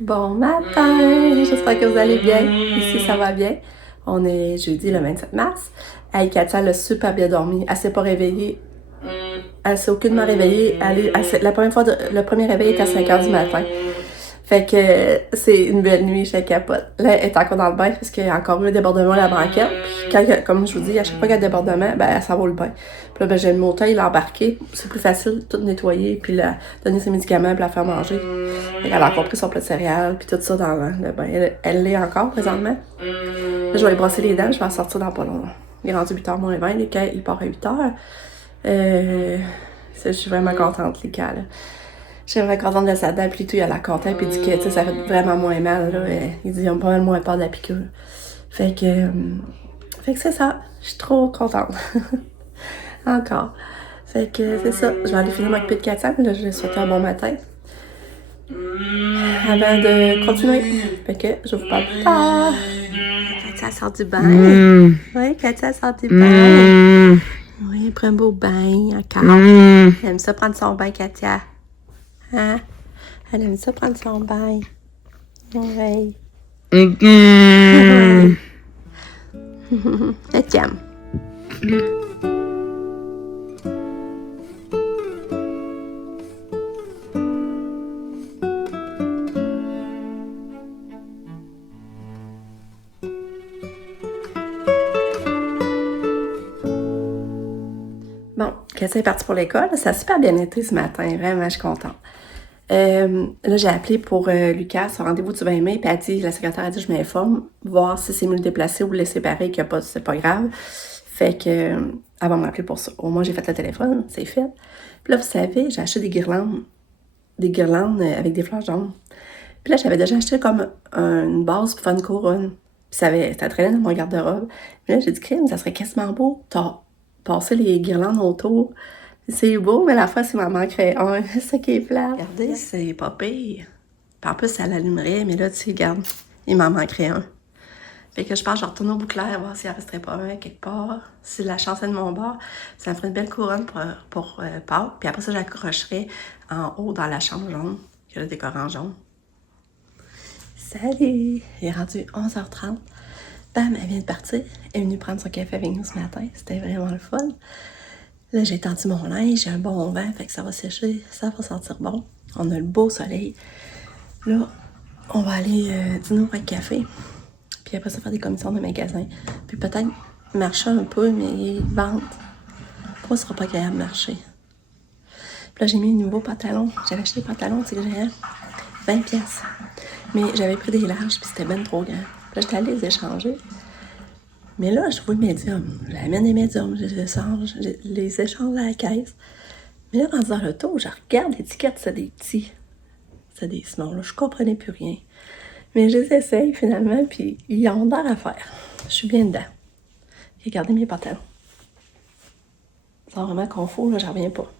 Bon matin! J'espère que vous allez bien. Ici, ça va bien. On est jeudi le 27 mars. Hey, Katia, elle a super bien dormi. Elle s'est pas réveillée. Elle s'est aucunement réveillée. La première fois, le premier réveil était à 5 h du matin. Fait que c'est une belle nuit, je capote. Là, elle est encore dans le bain parce qu'il y a encore eu un débordement à la banquette. Puis comme je vous dis, à chaque fois qu'il y a un débordement, ben, elle s'en va au bain. Puis là, ben, j'ai le moteur, il est embarqué. C'est plus facile de tout nettoyer, puis la donner ses médicaments, puis la faire manger. Fait qu'elle a encore pris son plat de céréales, puis tout ça dans le bain. Elle l'est encore présentement. Là, je vais aller brosser les dents, je vais en sortir dans pas long. Il est rendu 8h moins 20, les cas, il part à 8h. Je suis vraiment contente, les cas, là. Je suis vraiment contente de sa dent, puis tout, il a la contente, puis il dit que ça fait vraiment moins mal, là. Il dit qu'ils ont pas mal moins peur de la piqûre. Fait que c'est ça. Je suis trop contente. Encore. Fait que c'est ça. Je vais aller finir m'occuper de Katia, là, je vais souhaiter un bon matin. Avant de continuer. Fait que je vous parle plus tard. Katia sort du bain. Oui, Katia sort du bain. Oui, elle prend un beau bain encore. Elle aime ça prendre son bain, Katia. Hein? Elle aime ça prendre son bain. Oui. Je t'aime. Bon, Katia est partie pour l'école. Ça a super bien été ce matin. Vraiment, je suis contente. Là, j'ai appelé pour Lucas, son rendez-vous du 20 mai, puis la secrétaire a dit, je m'informe, voir si c'est mieux le déplacer ou le laisser pareil, que pas, c'est pas grave. Fait que, elle va m'appeler pour ça. Au moins, j'ai fait le téléphone, c'est fait. Puis là, vous savez, j'ai acheté des guirlandes avec des fleurs jaunes. Puis là, j'avais déjà acheté comme une base pour faire une couronne. Puis ça traîné dans mon garde-robe. Puis là, j'ai dit, crème, ça serait quasiment beau. T'as passé les guirlandes autour. C'est beau, mais la fois, c'est m'en manquerait un. C'est ça qui est plat. Regardez, c'est pas pire. Puis en plus, ça l'allumerait, mais là, tu sais, regarde, il m'en manquerait un. Fait que je pense que je vais retourner au bouclair, voir s'il en resterait pas un quelque part. Si la chance est de mon bord, ça me ferait une belle couronne pour Pâques. Puis après ça, j'accrocherai en haut dans la chambre jaune, que le décor en jaune. Salut! Il est rendu 11h30. Bam, elle vient de partir. Elle est venue prendre son café avec nous ce matin. C'était vraiment le fun. Là, j'ai tendu mon linge, j'ai un bon vent, fait que ça va sécher, ça va sentir bon. On a le beau soleil. Là, on va aller dîner au café. Puis après ça, faire des commissions de magasin. Puis peut-être marcher un peu, mais vendre. Pourquoi ce sera pas agréable de marcher? Puis là, j'ai mis un nouveau pantalon. J'avais acheté des pantalons, tu sais, 20$. Mais j'avais pris des larges, puis c'était ben trop grand. Puis là, j'étais allée les échanger. Mais là, je vois le médium. J'amène les médiums, je les échange à la caisse. Mais là, dans l'auto, je regarde l'étiquette, c'est des petits. C'est des small. Là, je comprenais plus rien. Mais je les essaye finalement, puis ils ont l'air à faire. Je suis bien dedans. J'ai gardé mes pantalons. C'est vraiment confort, là, j'en reviens pas.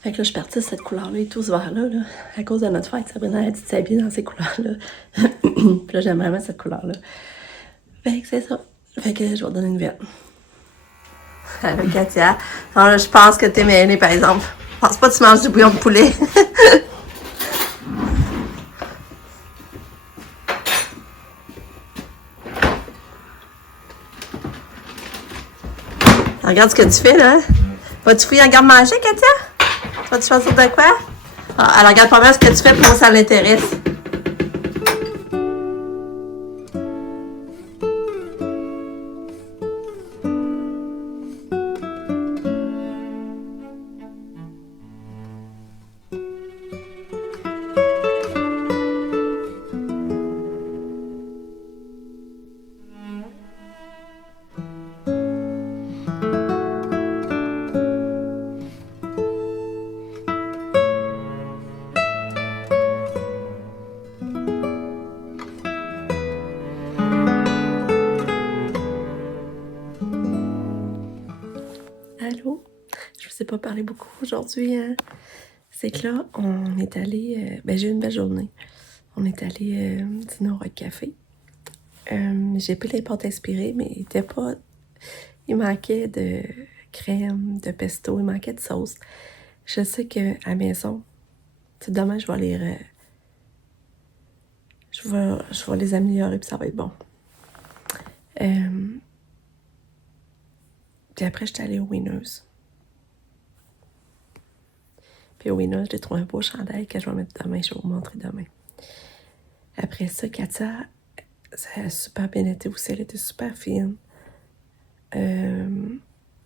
Fait que là, je suis partie de cette couleur-là et tout ce vert-là, là, à cause de notre fête. Sabrina a dit de s'habiller dans ces couleurs-là. Puis là, j'aime vraiment cette couleur-là. Fait que c'est ça. Fait que je vais te donner une nouvelle. Allô, Katia. Alors là, je pense que t'es mêlée, par exemple. Je pense pas que tu manges du bouillon de poulet. Regarde ce que tu fais, là. Vas-tu fouiller en garde-manger, Katia? Vas-tu choisir de quoi? Ah, alors, regarde pas mal ce que tu fais pour moi, ça l'intéresse. Allô? Je vous ai pas parlé beaucoup aujourd'hui. C'est que là, on est allé... j'ai eu une belle journée. On est allé dîner au Rock Café. J'ai pris les pâtes inspirées, mais il était pas... Il manquait de crème, de pesto, il manquait de sauce. Je sais qu'à la maison, sais, demain, je vais les... je vais les améliorer, puis ça va être bon. Puis après, j'étais allée au Winners. Puis au Winners, j'ai trouvé un beau chandail que je vais mettre demain. Je vais vous montrer demain. Après ça, Katia, ça a super bien été aussi. Elle était super fine. Elle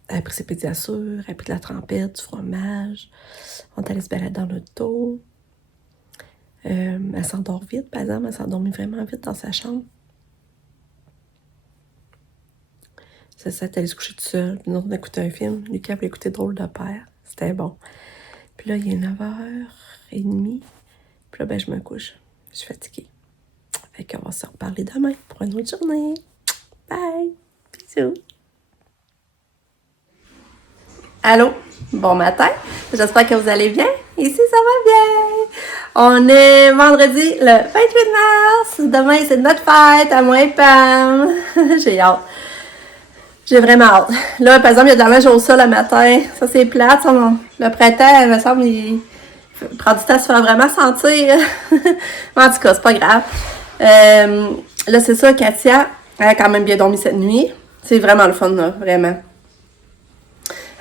a pris ses pédiassures, elle a pris de la trempette, du fromage. On est allé se balader dans l'auto. Elle s'endort vite, par exemple. Elle s'est endormie vraiment vite dans sa chambre. C'est ça, elle est allée se coucher toute seule. Puis nous, on a écouté un film. Lucas avait écouté Drôle de père. C'était bon. Puis là, il est 9h30. Puis là, ben, je me couche. Je suis fatiguée. Fait qu'on va se reparler demain pour une autre journée. Bye! Bisous! Allô? Bon matin! J'espère que vous allez bien. Ici, ça va bien! On est vendredi le 28 mars. Demain, c'est notre fête à moi et Pam. J'ai hâte. J'ai vraiment hâte. Là, par exemple, il y a de la neige au sol le matin. Ça, c'est plate. Ça, le printemps, il me semble, il prend du temps à se faire vraiment sentir. En tout cas, c'est pas grave. Là, c'est ça, Katia, elle a quand même bien dormi cette nuit. C'est vraiment le fun, là, vraiment.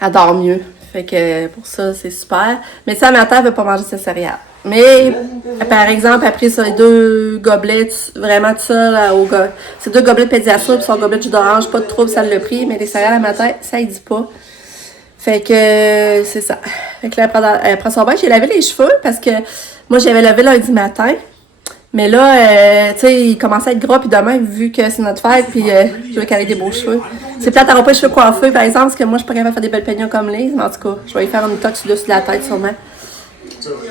Elle dort mieux. Fait que pour ça, c'est super. Mais ça, matin, elle veut pas manger ses céréales. Mais, par exemple, elle a pris les 2 gobelets, vraiment tout seul, c'est 2 gobelets de pédiassure, puis son gobelet de jus d'orange, pas de trouble, ça l'a pris. Mais les céréales à matin, ça, il dit pas. Fait que, c'est ça. Fait que là, elle prend son bain. J'ai lavé les cheveux parce que moi, j'avais lavé lundi matin. Mais là, tu sais, il commençait à être gras, puis demain, vu que c'est notre fête, puis je veux qu'elle ait des beaux cheveux. C'est plate d'avoir pas les cheveux coiffés, par exemple, parce que moi, je suis pas capable de faire des belles peignons comme Lise, mais en tout cas, je vais lui faire une touch dessus de la tête, sûrement.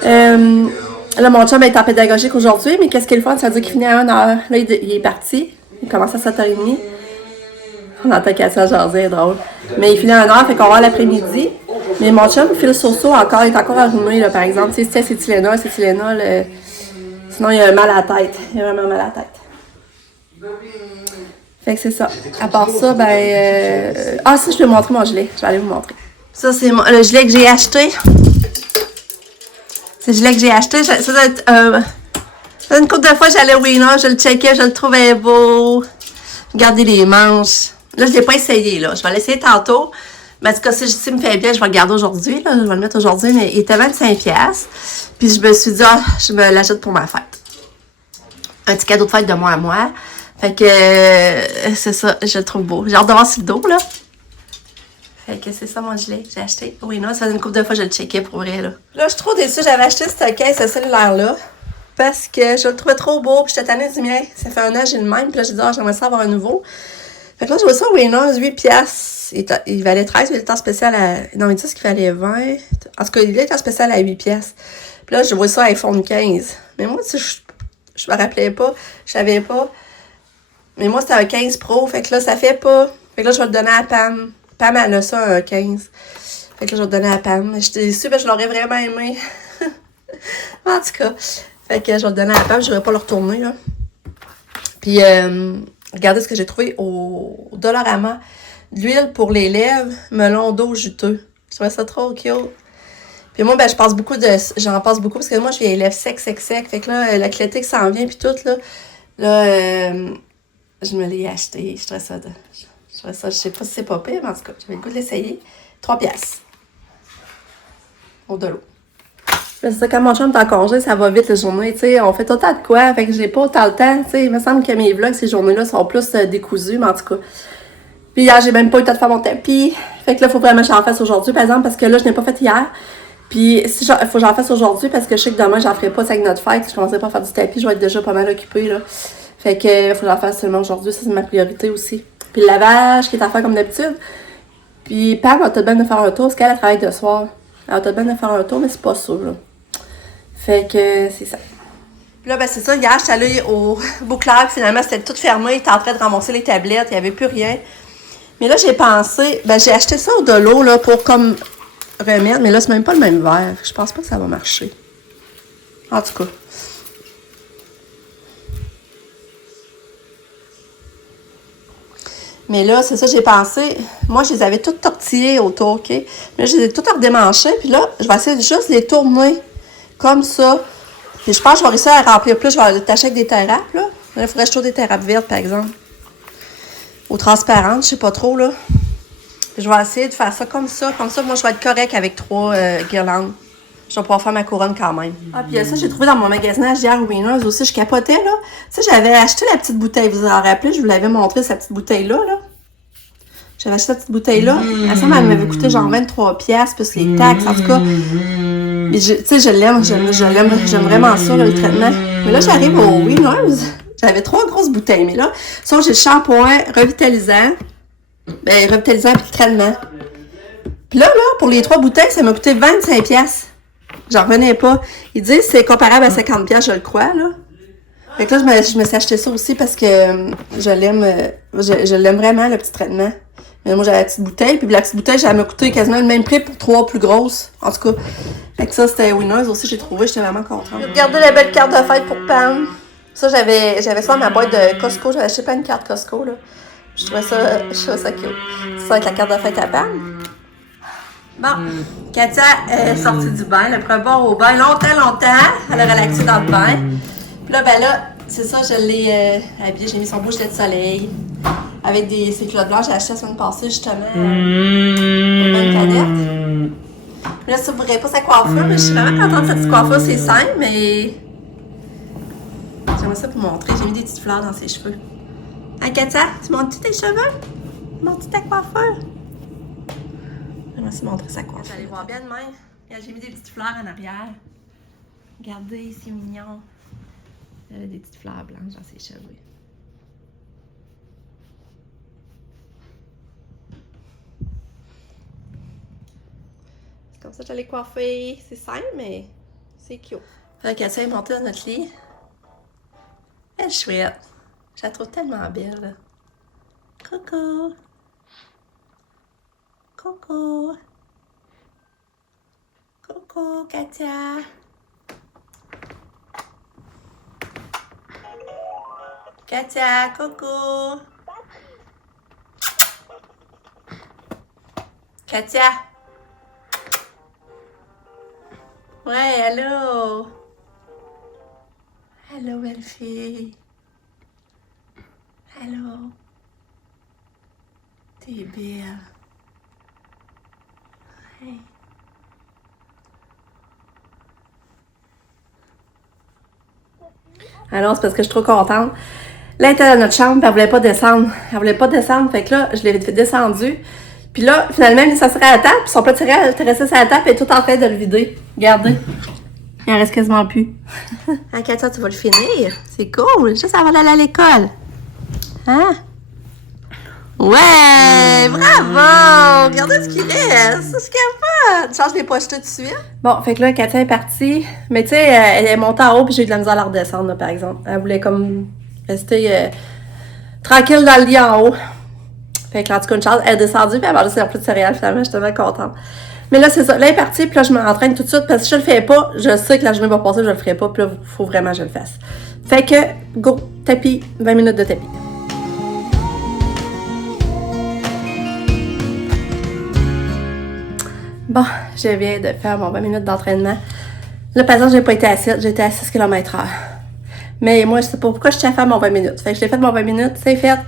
Là, mon chum est en pédagogique aujourd'hui, mais qu'est-ce qu'il fait? Ça veut dire qu'il finit à 1h. Là, il est parti. Il commence à 7h30. On entend Katia jaser, drôle. Mais il finit à 1h, fait qu'on va voir l'après-midi. Mais mon chum, Phil Soso, il est encore arrumé, là, par exemple. Tu sais, c'est Tylenol, sinon, il a mal à la tête. Il a vraiment mal à la tête. Fait que c'est ça. À part ça, ben... Ah, ça, je vais vous montrer mon gilet. Je vais aller vous montrer. Ça, c'est le gilet que j'ai acheté. C'est le gilet que j'ai acheté. Ça doit être... une couple de fois, j'allais au Winners, je le checkais, je le trouvais beau. Regardez les manches. Là, je ne l'ai pas essayé, là. Je vais l'essayer tantôt. Mais en tout cas, si me fait bien, je vais le garder aujourd'hui, là. Je vais le mettre aujourd'hui, mais il était 25$. Puis je me suis dit, je me l'achète pour ma fête. Un petit cadeau de fête de moi à moi. Fait que, c'est ça, je le trouve beau. J'ai hâte de voir sur le dos, là. Fait que c'est ça mon gilet que j'ai acheté. Oui, non, ça fait une couple de fois que je le checkais pour vrai, là. Là, je suis trop déçue, j'avais acheté cette caisse de cellulaire-là. Parce que je le trouvais trop beau, puis j'étais tannée du mien. Ça fait 1 an, j'ai le même, puis là, j'ai dit, j'aimerais ça avoir un nouveau. Fait que là, je vois ça au Winners, 8$. Il valait 13, mais il était en spécial à... Non, il dit qu'il valait 20. En tout cas, il était en spécial à 8$. Puis là, je vois ça à iPhone 15. Mais moi, tu sais, je me rappelais pas, je savais pas. Mais moi, c'était un 15 Pro, fait que là, ça fait pas. Fait que là, je vais le donner à Pam. Pam, elle a ça, un 15. Fait que là, je vais le donner à Pam. J'étais déçue, parce que je l'aurais vraiment aimé. En tout cas, fait que je vais le donner à Pam, je ne vais pas le retourner, là. Puis, regardez ce que j'ai trouvé au Dollarama. De l'huile pour les lèvres, melon d'eau juteux. Je trouvais ça trop cute. Puis moi, ben, j'en passe beaucoup parce que moi, j'ai les lèvres secs. Fait que là, la Clétique s'en vient, puis tout, là. Là, je me l'ai acheté. Je trouvais ça, je sais pas si c'est pas pire, mais en tout cas, j'avais le goût de l'essayer. 3$. Au de l'eau. C'est ça, quand mon chum est en congé, ça va vite les journées, tu sais. On fait tout le temps de quoi, fait que j'ai pas autant le temps, tu sais. Il me semble que mes vlogs, ces journées-là, sont plus décousus, mais en tout cas. Puis hier, j'ai même pas eu le temps de faire mon tapis. Fait que là, il faut vraiment que j'en fasse aujourd'hui, par exemple, parce que là, je n'ai pas fait hier. Puis, il faut que j'en fasse aujourd'hui, parce que je sais que demain, j'en ferai pas avec notre fête. Je commencerai pas à faire du tapis, je vais être déjà pas mal occupée, là. Fait que, il faut que j'en fasse seulement aujourd'hui, ça, c'est ma priorité aussi. Puis le lavage, qui est à faire comme d'habitude. Puis Pam a tout de bien de faire un tour, parce qu'elle travaille de soir. Elle a tout de bien de faire un tour, mais c'est pas sûr, là. Fait que, c'est ça. Puis là, ben c'est ça, hier, j'étais allée au Bouclair, finalement, c'était tout fermé, il était en train de ramasser les tablettes, il n'y avait plus rien. Mais là, j'ai pensé, ben j'ai acheté ça au de l'eau, là, pour comme remettre, mais là, c'est même pas le même verre. Je pense pas que ça va marcher. En tout cas. Mais là, c'est ça, j'ai pensé. Moi, je les avais toutes tortillées autour, OK? Mais là, je les ai toutes redémanchées. Puis là, je vais essayer de juste les tourner. comme ça. Puis je pense que je vais réussir à remplir plus. Je vais l'attacher avec des terrapes, là. Là, il faudrait que je trouve des terrapes vertes, par exemple. Ou transparentes, je sais pas trop, là. Je vais essayer de faire ça comme ça. Comme ça, moi, je vais être correct avec 3 guirlandes. Je vais pouvoir faire ma couronne quand même. Ah, puis ça, j'ai trouvé dans mon magasinage hier au Winners aussi. Je capotais, là. Tu sais, j'avais acheté la petite bouteille. Vous vous en rappelez? Je vous l'avais montré, cette petite bouteille-là, là. J'avais acheté cette petite bouteille-là. Elle m'avait coûté genre 23$ plus les taxes, en tout cas. Mais tu sais, je l'aime. J'aime vraiment ça, là, le traitement. Mais là, j'arrive au Winners. J'avais 3 grosses bouteilles. Mais là, ça, j'ai le shampoing revitalisant. Ben, revitalisant puis le traitement. Puis là, pour les 3 bouteilles, ça m'a coûté 25$. J'en revenais pas. Ils disent que c'est comparable à 50$, je le crois, là. Fait que là, je me suis acheté ça aussi parce que je l'aime vraiment, le petit traitement. Mais moi, j'avais la petite bouteille, puis la petite bouteille, ça m'a coûté quasiment le même prix pour 3 plus grosses. En tout cas, fait que ça, c'était Winners aussi, j'ai trouvé, j'étais vraiment contente. Regardez la belle carte de fête pour Pam. Ça, j'avais ça dans ma boîte de Costco, j'avais acheté pas une carte Costco, là. Je trouvais ça cute. Ça va être la carte de fête à Pam. Bon, Katia est sortie du bain, elle a pris un bon au bain longtemps. Elle a relaxé dans le bain. Puis là, c'est ça, je l'ai habillée, j'ai mis son beau gilet de soleil avec ses culottes blanches, j'ai acheté la semaine passée justement au Bonne Planète. Là, ça vous verrez pas sa coiffure, mais je suis vraiment contente de cette petite coiffure, c'est simple, mais j'aimerais ça pour montrer. J'ai mis des petites fleurs dans ses cheveux. Hein, Katia, tu montes-tu tes cheveux? Montes-tu ta coiffure? J'aimerais ça montrer sa coiffure. Vous allez voir bien demain. J'ai mis des petites fleurs en arrière. Regardez, c'est mignon. Elle a des petites fleurs blanches dans ses cheveux. C'est comme ça que je l'ai coiffée. C'est simple, mais c'est cute. Fait qu'elle s'est montée dans notre lit. Elle est chouette. Je la trouve tellement belle. Coucou! Coucou! Coucou, Katia! Katia, coucou! Katia! Ouais, allô! Allô, belle fille! Allô! T'es belle! Hey. Ah non, c'est parce que je suis trop contente. Là, elle était dans notre chambre, puis elle voulait pas descendre. Fait que là, je l'ai descendu. Puis là, finalement, elle s'asserait à la table, puis son petit céréal intéressait à la table, et est tout en train de le vider. Regardez. Il en reste quasiment plus. Hein, Katia, tu vas le finir? C'est cool. Juste avant d'aller à l'école. Hein? Ouais! Bravo! Regardez ce qu'il reste. C'est ce qu'elle fait. Change les pochetés tout de suite. Bon, fait que là, Katia est partie. Mais tu sais, elle est montée en haut, puis j'ai eu de la misère à la redescendre, là, par exemple. Elle voulait comme rester tranquille dans le lit en haut. Fait que là, en tout cas, une chance, elle est descendue, puis elle a mangé ses plus de céréales, finalement. J'étais tellement contente. Mais là, c'est ça. Là, elle est partie, puis là, je m'entraîne tout de suite, parce que si je le fais pas, je sais que la journée va passer, je le ferai pas, puis là, il faut vraiment que je le fasse. Fait que, go, tapis, 20 minutes de tapis. Bon, je viens de faire mon 20 minutes d'entraînement. Là, par exemple, j'ai pas été à 7, j'étais à 6 km/h. Mais moi, je sais pas pourquoi je tiens à faire mon 20 minutes. Fait que je l'ai fait mon 20 minutes, c'est fait.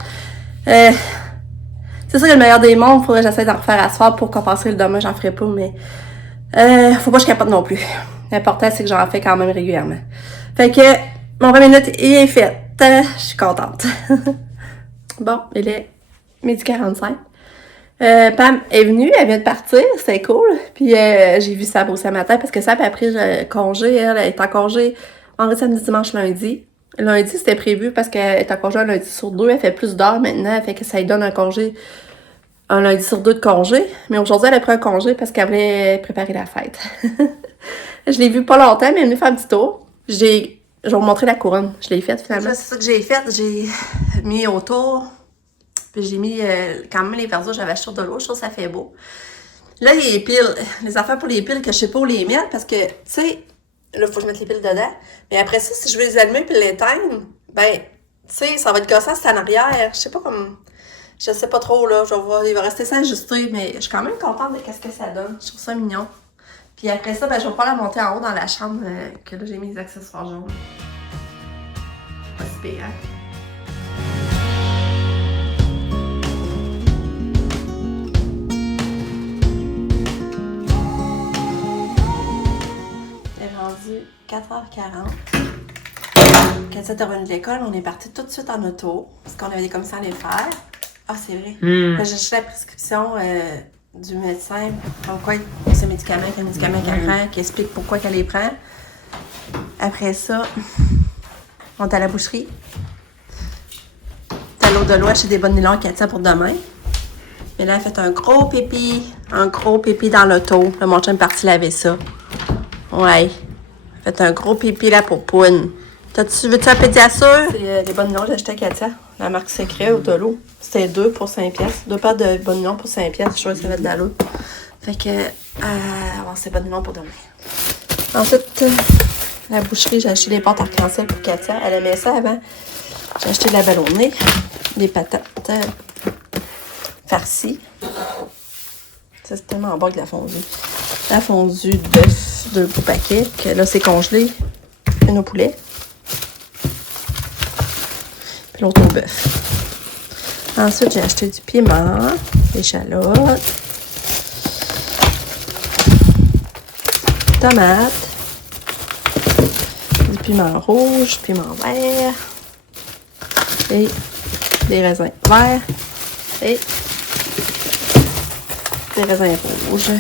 C'est sûr que le meilleur des mondes, faudrait que j'essaie d'en refaire à soir pour compenser le demain, j'en ferai pas, mais faut pas que je capote non plus. L'important, c'est que j'en fais quand même régulièrement. Fait que mon 20 minutes est fait. Je suis contente. Bon, il est 12h45. Pam est venue, elle vient de partir, c'était cool. Puis j'ai vu Sab aussi ce matin parce que Sab a pris congé, elle est en congé vendredi, samedi, dimanche, lundi. Lundi, c'était prévu parce qu'elle est en congé un lundi sur 2, elle fait plus d'heures maintenant, fait que ça lui donne un lundi sur 2 de congé. Mais aujourd'hui, elle a pris un congé parce qu'elle voulait préparer la fête. Je l'ai vue pas longtemps, mais elle est venue faire un petit tour. Je vais vous montrer la couronne, je l'ai faite finalement. C'est ça que j'ai fait, j'ai mis autour. Puis j'ai mis quand même les versos, j'avais acheté sur de l'eau, je trouve que ça fait beau. Là, il y a les piles, les affaires pour les piles que je sais pas où les mettre parce que, tu sais, là, faut que je mette les piles dedans. Mais après ça, si je veux les allumer puis l'éteindre, ben, tu sais, ça va être gossant, c'est en arrière. Je sais pas comme, je sais pas trop, là, je vais voir, il va rester ça ajusté, mais je suis quand même contente de ce que ça donne. Je trouve ça mignon. Puis après ça, ben, je vais pouvoir la monter en haut dans la chambre que là, j'ai mis les accessoires jaunes. Pas si pire, hein? C'est rendu 4h40. Quand c'est revenu de l'école, on est parti tout de suite en auto parce qu'on avait des commissions à les faire. Ah, c'est vrai. J'ai cherché la prescription du médecin, comme quoi ce médicament, quel médicament qu'elle prend, qui explique pourquoi qu'elle les prend. Après ça, on est à la boucherie. T'as l'eau de loi chez des bonnes nylons qui attend pour demain. Mais là, elle a fait un gros pipi dans l'auto. Là, mon chum est parti laver ça. Ouais. Elle a fait un gros pipi là pour poune. Veux-tu un pédiassure? C'est des bonnes nylons que j'ai acheté à Katia. La marque Secret ou de l'eau. C'était 2 pour 5 piastres. 2 paires de bonnes nylons pour 5 piastres. Je trouvais que ça avait de la l'eau. Fait que, c'est bonnes nylons pour demain. Ensuite, la boucherie, j'ai acheté des pâtes arc-en-ciel pour Katia. Elle aimait ça avant. J'ai acheté de la ballonnée, des patates farcies. Ça, c'est tellement bon que la fondue. La fondue de bœuf, 2 beaux paquets. Que là, c'est congelé. Une au poulet. Puis l'autre au bœuf. Ensuite, j'ai acheté du piment, des échalotes, tomates, du piment rouge, piment vert, et des raisins verts, et des raisins rouges.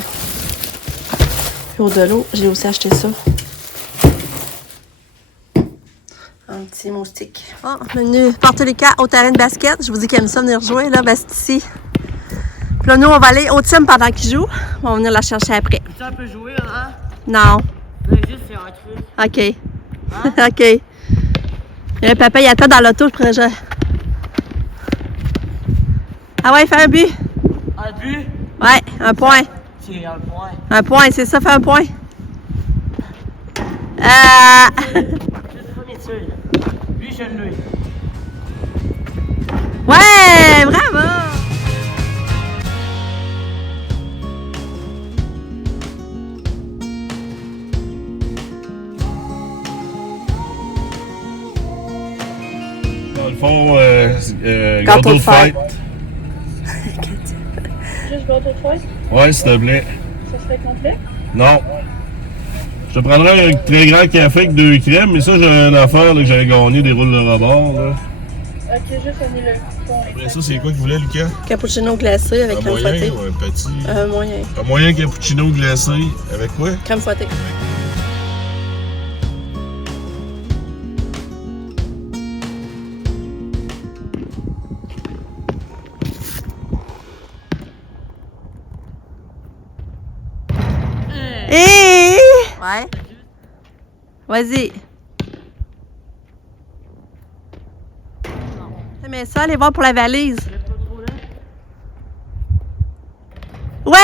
Puis au de l'eau, j'ai aussi acheté ça. Un petit moustique. Oh, venu porter les cas au terrain de basket. Je vous dis qu'il aime ça venir jouer, là, ben c'est ici. Puis là, nous, on va aller au team pendant qu'il joue. On va venir la chercher après. Ça peut jouer, hein? Non. Juste faire un truc. OK. Hein? OK. Et papa, il attend dans l'auto, je pourrais... Ah ouais, fais un but. Un but? Ouais, un point. C'est un point. Un point, c'est ça, fais un point. Juste premier tir. Lui, je l'ai. Ouais, bravo! Dans le fond, gâteau de fête. Juste gâteau de fête? Ouais, s'il te plaît. Ça serait complet? Non. Je te prendrais un très grand café avec 2 crèmes, mais ça, j'ai une affaire là, que j'avais gagné des roules de rebord. Là. Ok, juste on est le coupon. Après ça, c'est quoi que vous voulez, Lucas? Cappuccino glacé avec Un crème moyen fouettée. ou un petit? Moyen. Un moyen cappuccino glacé. Avec quoi? Crème fouettée. Hé! Ouais. Vas-y. Mais ça, allez voir pour la valise. Ouais!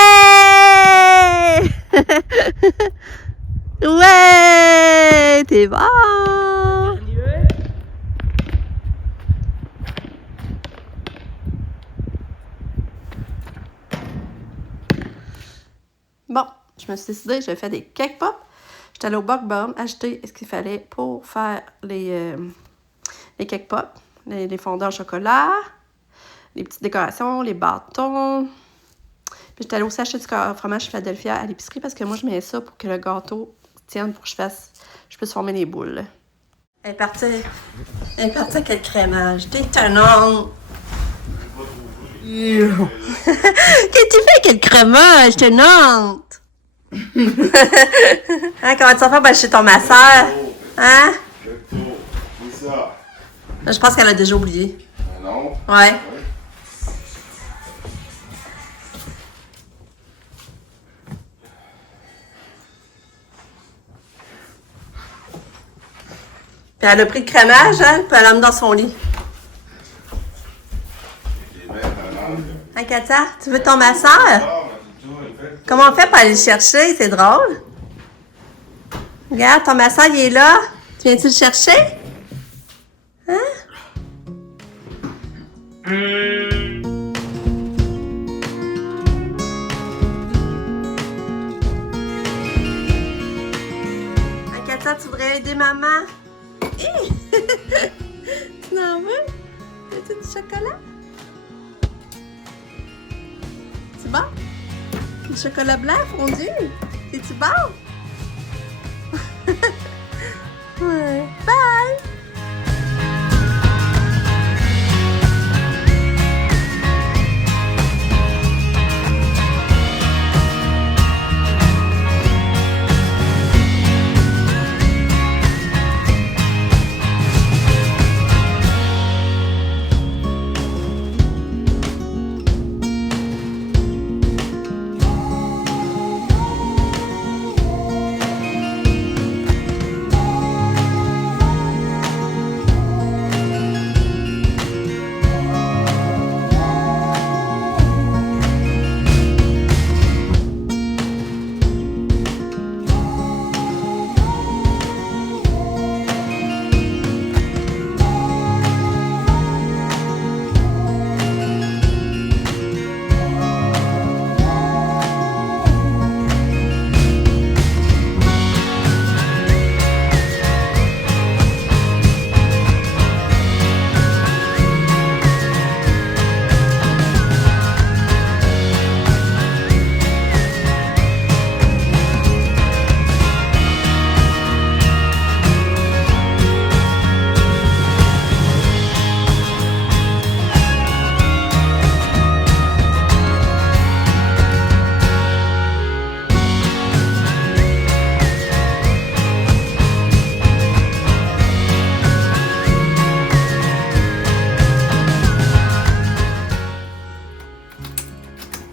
Ouais! T'es bon! Bon, je me suis décidée, j'ai fait des cake pop. J'étais allée au Buck Bomb acheter ce qu'il fallait pour faire les cake pop, les fondants au chocolat, les petites décorations, les bâtons. Puis j'étais allée aussi acheter du fromage Philadelphia à l'épicerie parce que moi, je mets ça pour que le gâteau tienne pour que je puisse former les boules. Elle est partie avec le crémage. T'es étonnante! Qu'est-ce que tu fais avec le crémage, étonnante? Hein, comment tu vas faire pour acheter ton masseur? Hein? C'est ça. Je pense qu'elle a déjà oublié. Non. Ouais. Puis elle a pris le crémage, hein, puis elle l'a mis dans son lit. Hein, Katia, tu veux ton masseur? Comment on fait pour aller le chercher? C'est drôle. Regarde, ton masseur, il est là. Tu viens-tu le chercher? Hein? Maintenant, tu voudrais aider maman? Hi! Tu n'en veux? Veux-tu du chocolat? C'est bon? Du chocolat blanc fondu? Es-tu bon? Ouais. Bye!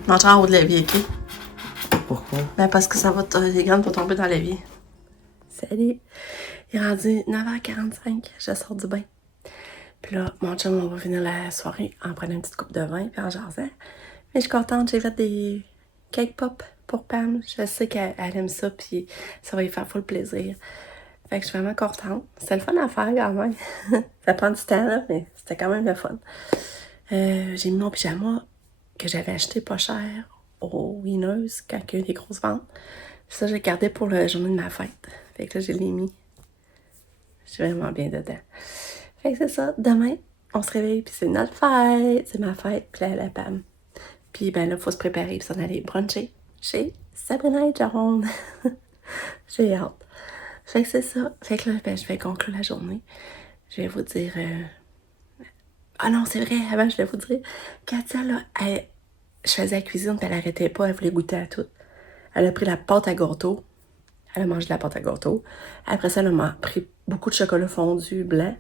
Mange en haut de l'évier, OK? Pourquoi? Ben parce que ça va les graines vont tomber dans l'évier. Salut! Il est rendu 9h45, je sors du bain. Puis là, mon chum, on va finir la soirée en prenant une petite coupe de vin puis en jasant. Mais je suis contente, j'ai fait des cake pop pour Pam. Je sais qu'elle aime ça puis ça va lui faire full plaisir. Fait que je suis vraiment contente. C'était le fun à faire quand même. Ça prend du temps là, mais c'était quand même le fun. J'ai mis mon pyjama que j'avais acheté pas cher au Winners quand il y a eu des grosses ventes. Ça, j'ai gardé pour la journée de ma fête. Fait que là, je l'ai mis. Je suis vraiment bien dedans. Fait que c'est ça. Demain, on se réveille puis c'est notre fête. C'est ma fête puis la Pam. Puis ben là, il faut se préparer puis s'en aller bruncher chez Sabrina et Jaron. J'ai hâte. Fait que c'est ça. Fait que là, ben, je vais conclure la journée. Je vais vous dire... Ah non, c'est vrai, avant, je vais vous dire. Katia, là, je faisais la cuisine, puis elle arrêtait pas, elle voulait goûter à tout. Elle a pris la pâte à gâteau. Elle a mangé de la pâte à gâteau. Après ça, elle a pris beaucoup de chocolat fondu blanc.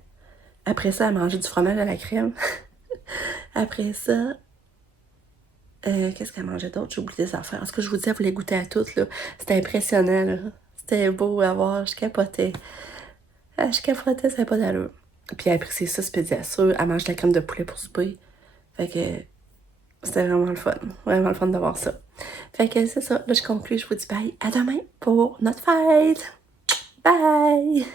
Après ça, elle a mangé du fromage à la crème. Après ça, qu'est-ce qu'elle mangeait d'autre? J'ai oublié des affaires. En tout cas, je vous dis, elle voulait goûter à tout, là. C'était impressionnant, là. C'était beau à voir, je capotais. Je capotais, ça n'avait pas d'allure. Puis elle a pris ses sauces pédiassures, elle mange de la crème de poulet pour souper. Fait que c'était vraiment le fun. Vraiment le fun d'avoir ça. Fait que c'est ça. Là, je conclue, je vous dis bye. À demain pour notre fête. Bye!